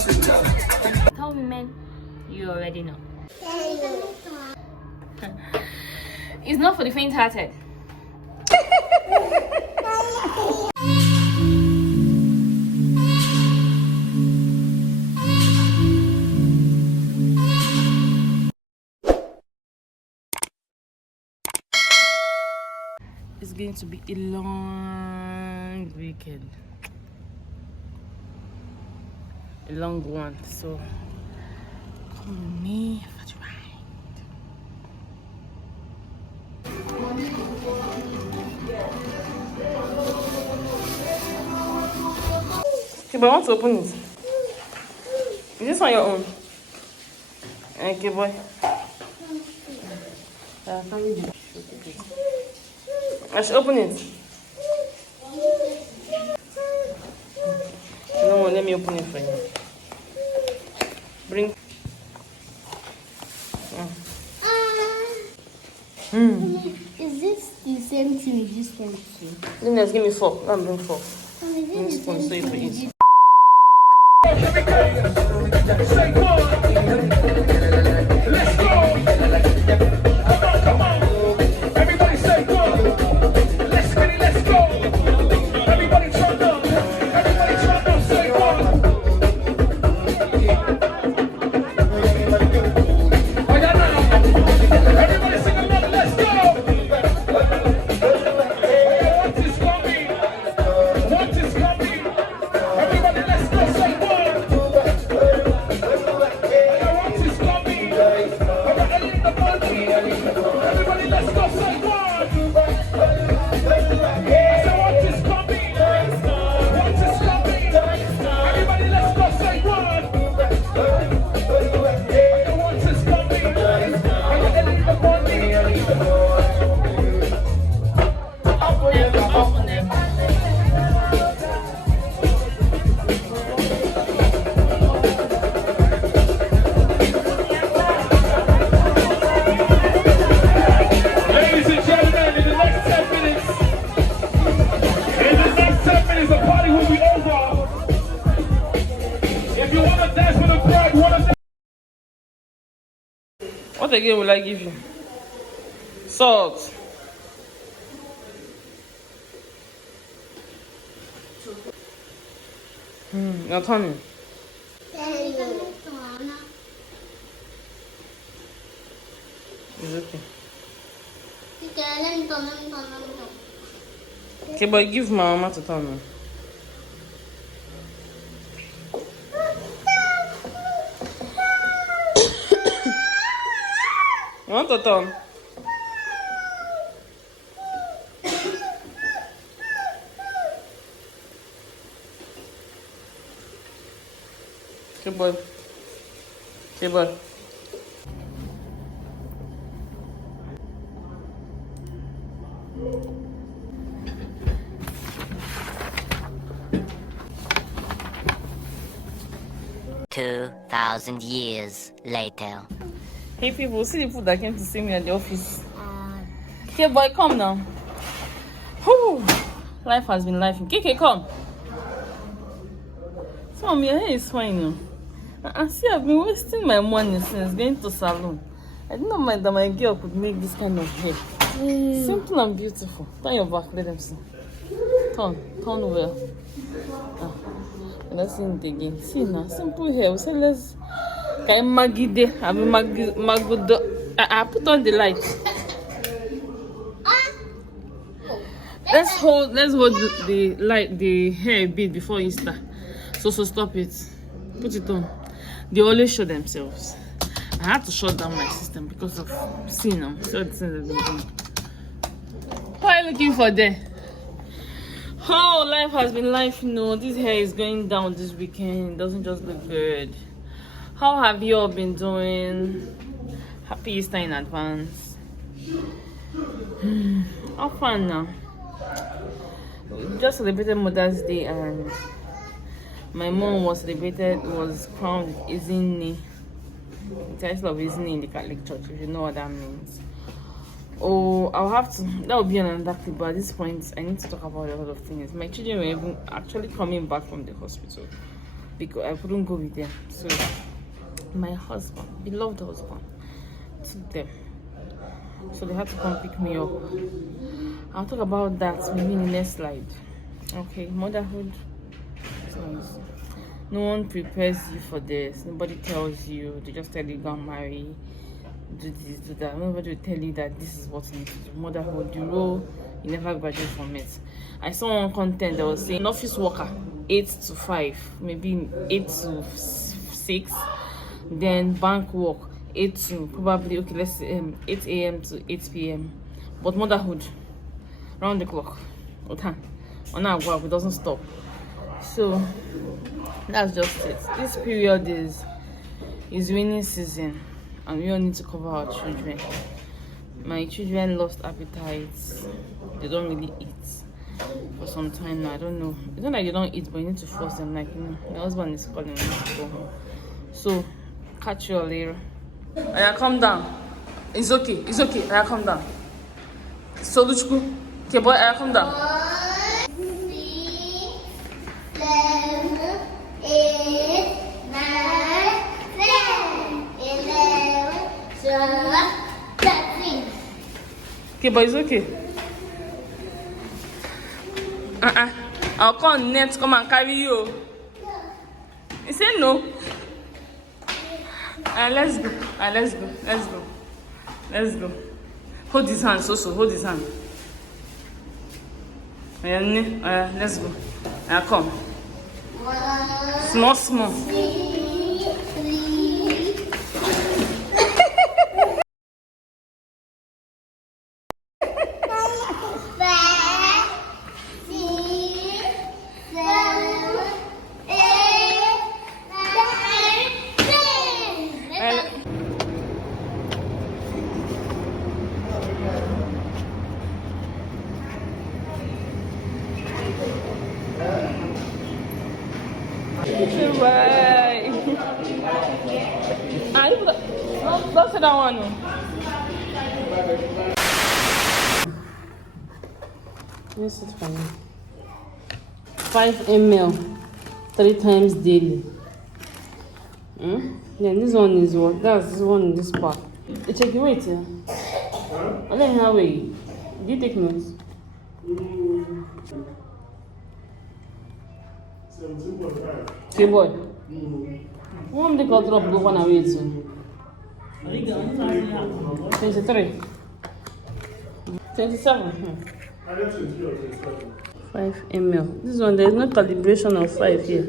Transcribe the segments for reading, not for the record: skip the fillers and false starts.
Tell women you already know. It's not for the faint-hearted. It's going to be a long weekend. A long one, so come with me for the ride. Okay, but I want to open it. Is this on your own? Okay, boy. I should open it. No, let me open it for you. Bring. Is this the same thing with this one too? Let's give me 4. Let me bring 4. Bring spoon so you can eat. Let's go! Come on! Everybody say go! Let's get it, let's go! Everybody turn up! Everybody turn up, say go! Oh yeah, now! Everybody sing along, let's go! What is coming? What is coming? Everybody, let's go, say go! What is coming? Everybody in the party! Everybody, let's go, say go! What again will I give you? Salt. Now turn it. It's okay. Okay, but give my mama to turn it. You want to turn? Okay, boy. Okay, boy. $2,000 years later. Hey people, see the people that came to see me at the office. Okay, boy, come now. Whew. Life has been life. KK, come. So, mommy, your hair is fine now. See, I've been wasting my money since going to salon. I didn't know that my girl could make this kind of hair. Simple and beautiful. Turn your back, let them see. Turn well. Let's see it again. See now, simple hair. We say let's. I mean, I put on the light. Let's hold the light, the hair a bit before Easter. So stop it. Put it on. They always show themselves. I had to shut down my system because of seeing them. So the things they've been doing. What are you looking for there? Oh, life has been life, you know. This hair is going down this weekend. It doesn't just look good. How have you all been doing? Happy Easter in advance. How fun now? We just celebrated Mother's Day and my mom was crowned with Izini. The title of Izini in the Catholic Church, if you know what that means. Oh, I'll have to, that will be an another clip, but at this point I need to talk about a lot of things. My children were even actually coming back from the hospital. because I couldn't go with them. So my husband, beloved husband, took them. So they had to come pick me up. I'll talk about that maybe in the next slide. Okay, motherhood is not easy. No one prepares you for this. Nobody tells you. They just tell you go and marry, do this, do that. Nobody will tell you that this is what you need to do. Motherhood, the role, you never graduate from it. I saw one content that was saying office worker 8 to 5, maybe 8 to 6, then bank work 8 to probably okay, let's say 8 a.m. to 8 p.m. But motherhood, round the clock, on our work, it doesn't stop. So that's just it. This period is rainy season, and we all need to cover our children. My children lost appetites. They don't really eat for some time now. I don't know. It's not like they don't eat, but you need to force them. Like, you know, my husband is calling me to go home. So catch you all later. Aya, calm down. It's okay. It's okay. Aya, calm down. So Luchku, okay, boy, Aya, calm down. 8, 9, 10, 11, 12, 13. Okay, but it's okay. I'll call Net come and carry you. He said no. Let's go. Let's go. Let's go. Let's go. Hold his hand, so hold his hand. Let's go. Come. Small. 拜。你不都吃到完了？This is funny. 5 ml 3 times daily. Yeah, this one is what? That's this one in this part. Check the weight here. I don't know how weight. Do you take notes? 17.5. Okay, boy. What am I going to drop? Go on a weight. 23. 27. 5 ml. This one, there is no calibration of 5 here.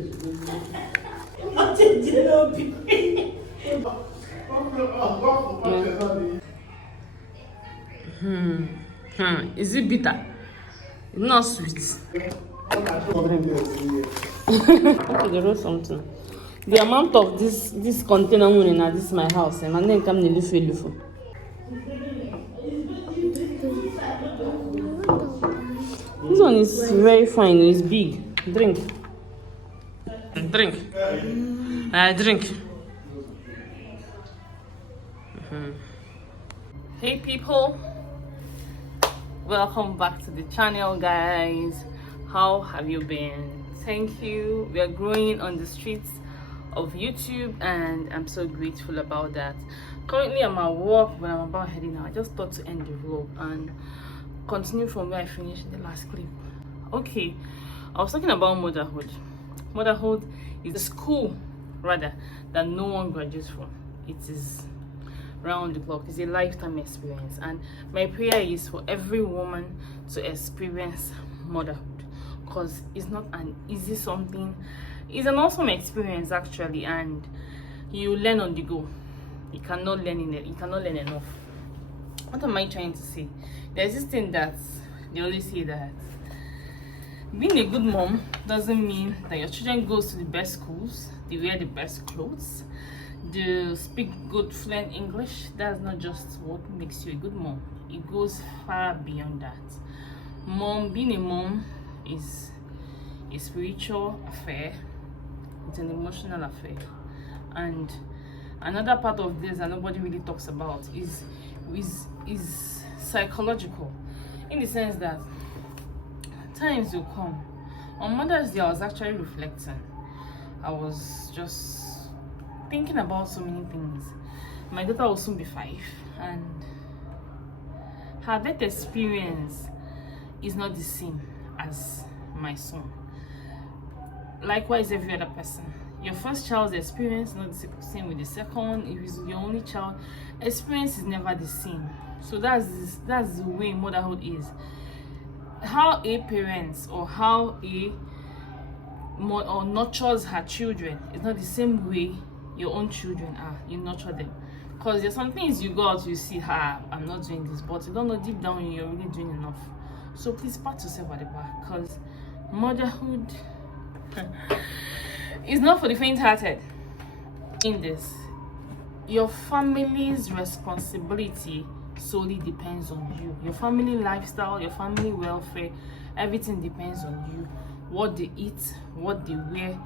Is it bitter? It's not sweet. Okay, there was something. The amount of this container in this is my house, and then come nearly fill. This one is very fine. It's big. Drink. Drink. Drink. Hey people, welcome back to the channel, guys. How have you been? Thank you. We are growing on the streets of YouTube, and I'm so grateful about that. Currently I'm at work, but I'm about heading out. I just thought to end the vlog and continue from where I finished the last clip. Okay, I was talking about motherhood. Motherhood is a school rather that no one graduates from. It is round the clock. It's a lifetime experience, and my prayer is for every woman to experience motherhood, because it's not an easy something. It's an awesome experience actually, and you learn on the go. You cannot learn enough. What am I trying to say? There's this thing that they always say, that being a good mom doesn't mean that your children goes to the best schools, they wear the best clothes, they speak good fluent English. That's not just what makes you a good mom. It goes far beyond that. Being a mom is a spiritual affair. It's an emotional affair. And another part of this that nobody really talks about is psychological, in the sense that times will come. On Mother's Day, I was actually reflecting. I was just thinking about so many things. My daughter will soon be 5, and her birth experience is not the same as my son. Likewise, every other person. Your first child's experience is not the same with the second. If it's your only child, experience is never the same. So that's the way motherhood is. How a parent or how a or nurtures her children is not the same way your own children are. You nurture them, because there's some things you go out, you see, I'm not doing this, but you don't know deep down you're really doing enough. So please pat yourself at the back, because motherhood is not for the faint-hearted. In this, your family's responsibility solely depends on you. Your family lifestyle, your family welfare, everything depends on you. What they eat, what they wear,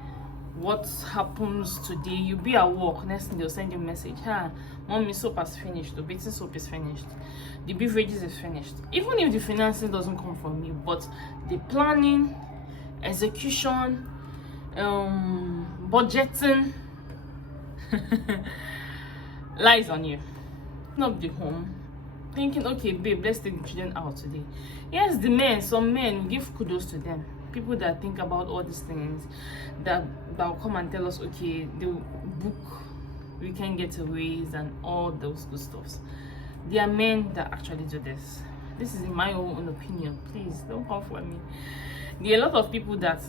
what happens today. You be at work, next thing they'll send you a message, mommy soap has finished, the baking soap is finished, the beverages is finished. Even if the financing doesn't come from you, but the planning, execution, budgeting lies on you. Not the home thinking, okay babe, let's take the children out today. Yes, the men, some men, give kudos to them, people that think about all these things, that will come and tell us, okay, they'll book weekend getaways and all those good stuffs. There are men that actually do this. This is in my own opinion, please don't come for me. There are a lot of people that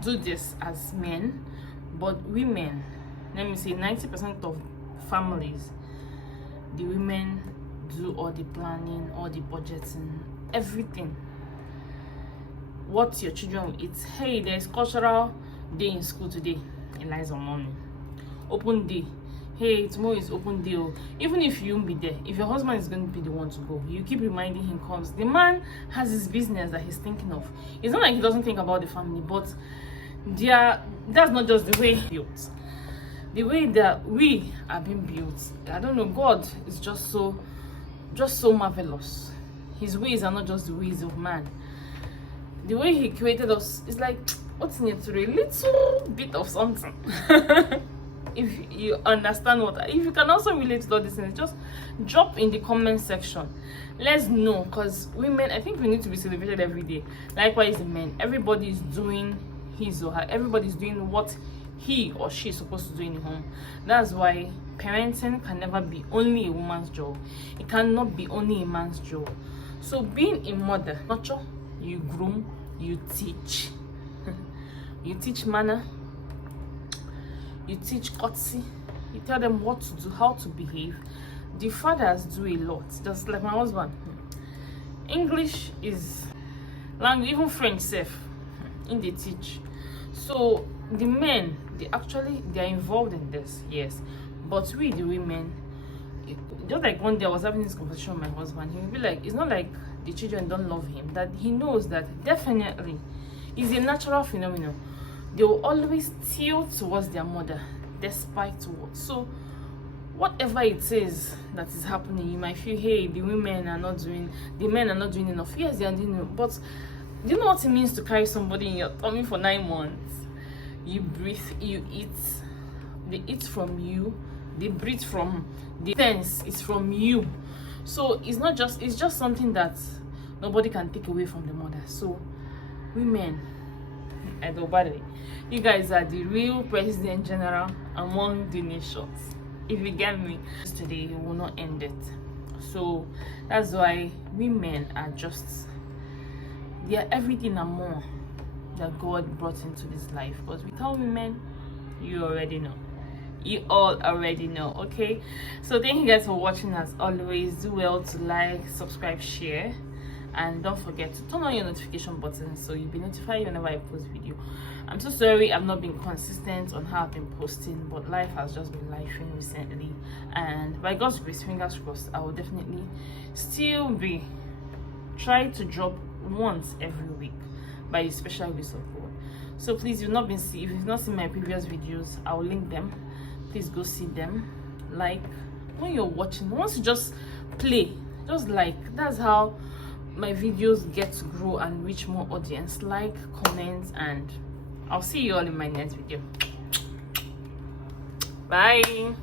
do this as men, but women, let me say 90% of families, the women do all the planning, all the budgeting, everything. What your children will eat. Hey, there's cultural day in school today, it lies on mommy. Open day, hey, tomorrow is open day. Even if you won't be there, if your husband is going to be the one to go, you keep reminding him. Comes the man has his business that he's thinking of. It's not like he doesn't think about the family, but that's not just the way he's built. The way that we are being built, I don't know, God is just so marvelous. His ways are not just the ways of man. The way he created us is like, what's in it to a little bit of something. If you understand if you can also relate to all these things, just drop in the comment section. Let's know, because women, I think we need to be celebrated every day. Likewise the men, everybody is doing his or her, everybody is doing what he or she is supposed to do in the home. That's why parenting can never be only a woman's job. It cannot be only a man's job. So being a mother, nurture, you groom, you teach. You teach manner, you teach courtesy, you tell them what to do, how to behave. The fathers do a lot, just like my husband. English is language, even French self, in they teach. So the men, they are involved in this, yes, but we the women, just like one day I was having this conversation with my husband, he would be like, it's not like the children don't love him, that he knows that definitely is a natural phenomenon. They will always tilt towards their mother despite what. So whatever it is that is happening, you might feel, hey, the men are not doing enough. Yes, they are doing enough, but do you know what it means to carry somebody in your tummy for 9 months? You breathe, you eat, they eat from you, they breathe from, the sense is from you. So it's just something that nobody can take away from the mother. So women, and by the way, you guys are the real president general among the nations, if you get me. Today will not end it. So that's why women are they are everything and more that God brought into this life. Because without women, you already know. You all already know, okay? So thank you guys for watching. As always, do well to like, subscribe, share, and don't forget to turn on your notification button so you'll be notified whenever I post video. I'm so sorry I've not been consistent on how I've been posting, but life has just been lifing recently, and by God's grace, fingers crossed, I will definitely still be trying to drop once every week by the special grace of God. So please, if you've not seen my previous videos, I will link them. Please go see them. Like when you're watching, once you just play, just like, that's how my videos get to grow and reach more audience. Like, comment, and I'll see you all in my next video. Bye.